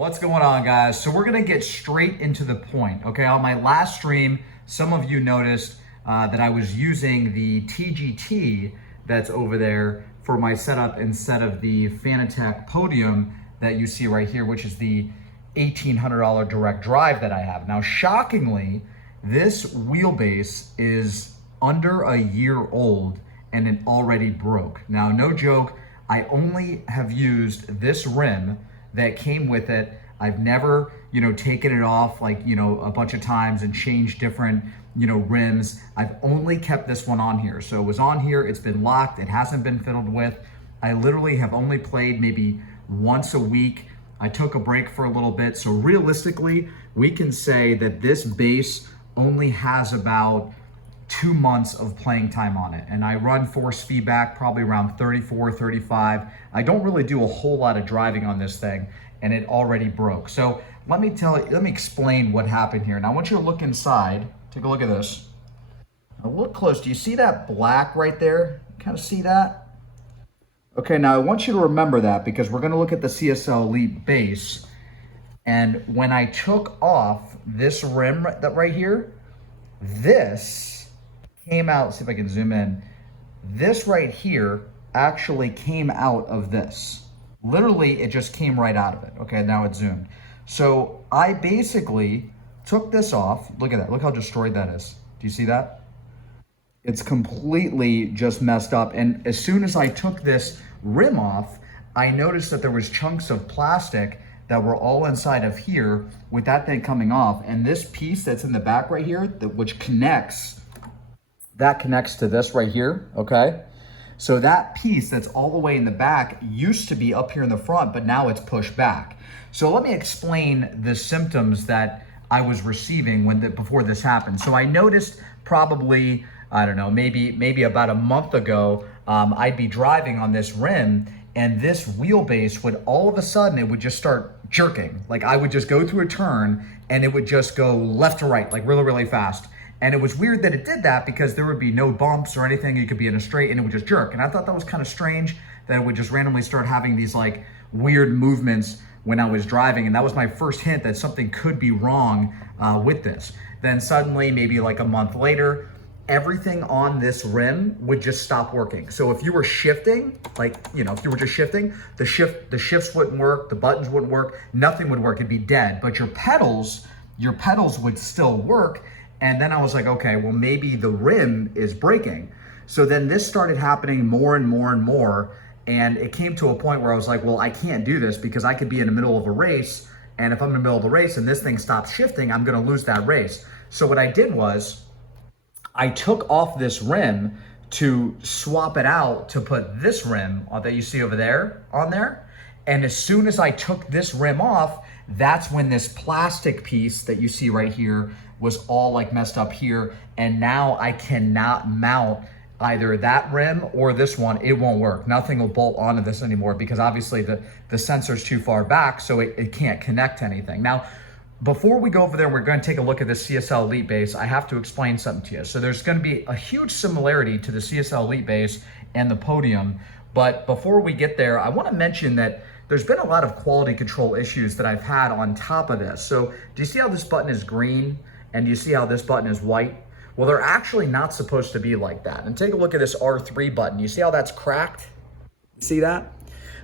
What's going on, guys? So we're gonna get straight into the point, okay? On my last stream, some of you noticed that I was using the TGT that's over there for my setup instead of the Fanatec Podium that you see right here, which is the $1,800 direct drive that I have. Now, shockingly, this wheelbase is under a year old and it already broke. Now, no joke, I only have used this rim that came with it. I've never, taken it off like, a bunch of times and changed different, rims. I've only kept this one on here. So it was on here, it's been locked, it hasn't been fiddled with. I literally have only played maybe once a week. I took a break for a little bit. So realistically, we can say that this base only has about 2 months of playing time on it. And I run force feedback probably around 34, 35. I don't really do a whole lot of driving on this thing and it already broke. So let me explain what happened here. And I want you to look inside, take a look at this. Now look close, do you see that black right there? Kind of see that? Okay, now I want you to remember that because we're gonna look at the CSL Elite base. And when I took off this rim right here, this came out, let's see if I can zoom in. This right here actually came out of this. Literally, it just came right out of it. Okay, now it's zoomed. So I basically took this off. Look at that, look how destroyed that is. Do you see that? It's completely just messed up. And as soon as I took this rim off, I noticed that there was chunks of plastic that were all inside of here with that thing coming off. And this piece that's in the back right here, which connects, that connects to this right here, okay? So that piece that's all the way in the back used to be up here in the front, but now it's pushed back. So let me explain the symptoms that I was receiving before this happened. So I noticed probably, I don't know, maybe about a month ago, I'd be driving on this rim and this wheelbase would all of a sudden, it would just start jerking. Like I would just go through a turn and it would just go left to right, like really, really fast. And it was weird that it did that because there would be no bumps or anything. You could be in a straight and it would just jerk. And I thought that was kind of strange that it would just randomly start having these like weird movements when I was driving. And that was my first hint that something could be wrong with this. Then suddenly, maybe like a month later, everything on this rim would just stop working. So if you were shifting, if you were just shifting, the shifts wouldn't work, the buttons wouldn't work, nothing would work, it'd be dead. But your pedals would still work. And then I was like, okay, well, maybe the rim is breaking. So then this started happening more and more and more. And it came to a point where I was like, well, I can't do this because I could be in the middle of a race. And if I'm in the middle of the race and this thing stops shifting, I'm gonna lose that race. So what I did was I took off this rim to swap it out to put this rim that you see over there on there. And as soon as I took this rim off, that's when this plastic piece that you see right here was all like messed up here. And now I cannot mount either that rim or this one. It won't work. Nothing will bolt onto this anymore because obviously the sensor's too far back, so it can't connect to anything. Now, before we go over there, we're gonna take a look at the CSL Elite base. I have to explain something to you. So there's gonna be a huge similarity to the CSL Elite base and the Podium. But before we get there, I wanna mention that there's been a lot of quality control issues that I've had on top of this. So do you see how this button is green? And do you see how this button is white? Well, they're actually not supposed to be like that. And take a look at this R3 button. You see how that's cracked? See that?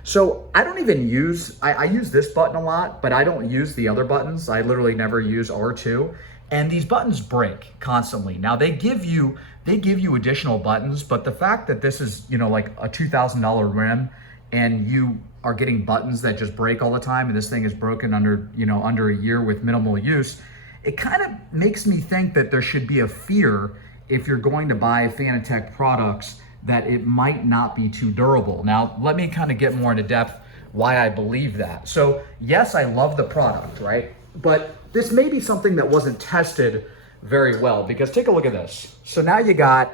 So I don't even use, I use this button a lot, but I don't use the other buttons. I literally never use R2. And these buttons break constantly. Now they give you additional buttons, but the fact that this is, like a $2,000 rim and you are getting buttons that just break all the time and this thing is broken under a year with minimal use, it kind of makes me think that there should be a fear if you're going to buy Fanatec products that it might not be too durable. Now, let me kind of get more into depth why I believe that. So yes, I love the product, right? But this may be something that wasn't tested very well because take a look at this. So now you got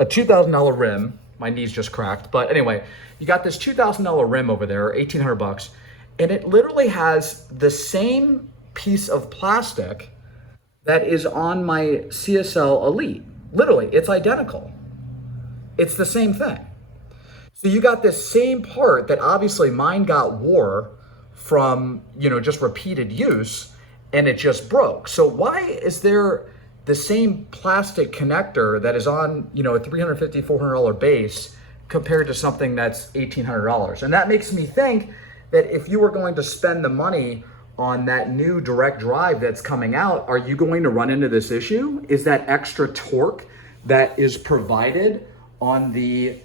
a $2,000 rim. My knee's just cracked. But anyway, you got this $2,000 rim over there, 1,800 bucks, and it literally has the same piece of plastic that is on my CSL Elite. Literally, it's identical. It's the same thing. So you got this same part that obviously mine got wore from, just repeated use, and it just broke. So why is there the same plastic connector that is on, a $350, $400 base compared to something that's $1,800? And that makes me think that if you were going to spend the money on that new direct drive that's coming out, are you going to run into this issue? Is that extra torque that is provided on the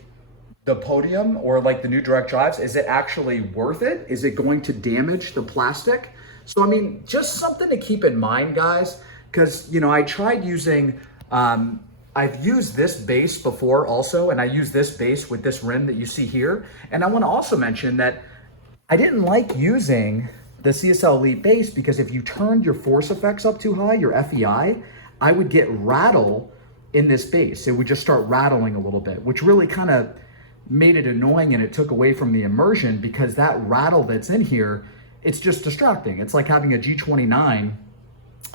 Podium or like the new direct drives, is it actually worth it? Is it going to damage the plastic? So, I mean, just something to keep in mind, guys, because, I tried using, I've used this base before also, and I use this base with this rim that you see here. And I want to also mention that I didn't like using the CSL Elite base because if you turned your force effects up too high, your FEI, I would get rattle in this base. It would just start rattling a little bit, which really kind of made it annoying, and it took away from the immersion because that rattle that's in here, it's just distracting. It's like having a G29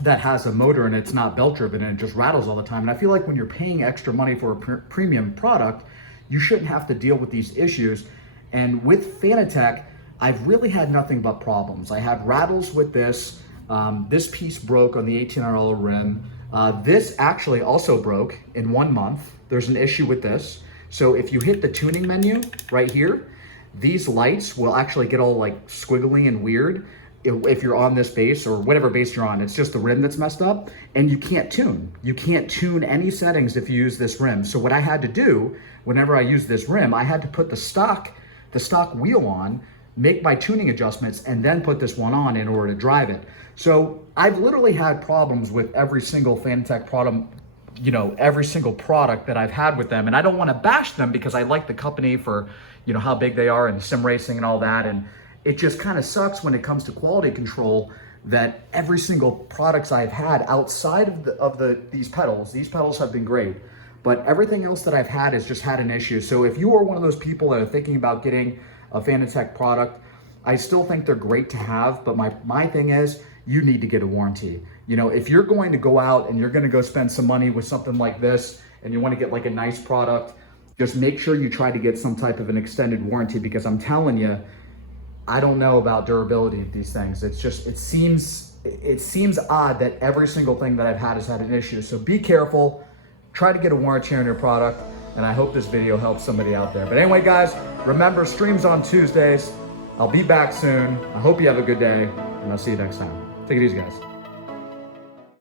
that has a motor and it's not belt driven and it just rattles all the time. And I feel like when you're paying extra money for a premium product, you shouldn't have to deal with these issues. And with Fanatec, I've really had nothing but problems. I have rattles with this. This piece broke on the $1,800 rim. This actually also broke in 1 month. There's an issue with this. So if you hit the tuning menu right here, these lights will actually get all like squiggly and weird if you're on this base or whatever base you're on. It's just the rim that's messed up, and you can't tune. You can't tune any settings if you use this rim. So what I had to do whenever I use this rim, I had to put the stock wheel on, make my tuning adjustments, and then put this one on in order to drive it. So I've literally had problems with every single Fanatec product, every single product that I've had with them. And I don't want to bash them because I like the company for, how big they are and sim racing and all that. And it just kind of sucks when it comes to quality control that every single products I've had outside of these pedals have been great. But everything else that I've had has just had an issue. So if you are one of those people that are thinking about getting a Fanatec product, I still think they're great to have, but my thing is, you need to get a warranty. If you're going to go out and you're going to go spend some money with something like this and you want to get like a nice product, just make sure you try to get some type of an extended warranty, because I'm telling you, I don't know about durability of these things. It's just, it seems odd that every single thing that I've had has had an issue. So be careful, try to get a warranty on your product, and I hope this video helps somebody out there. But anyway, guys, remember, streams on Tuesdays. I'll be back soon. I hope you have a good day, and I'll see you next time. Take it easy, guys.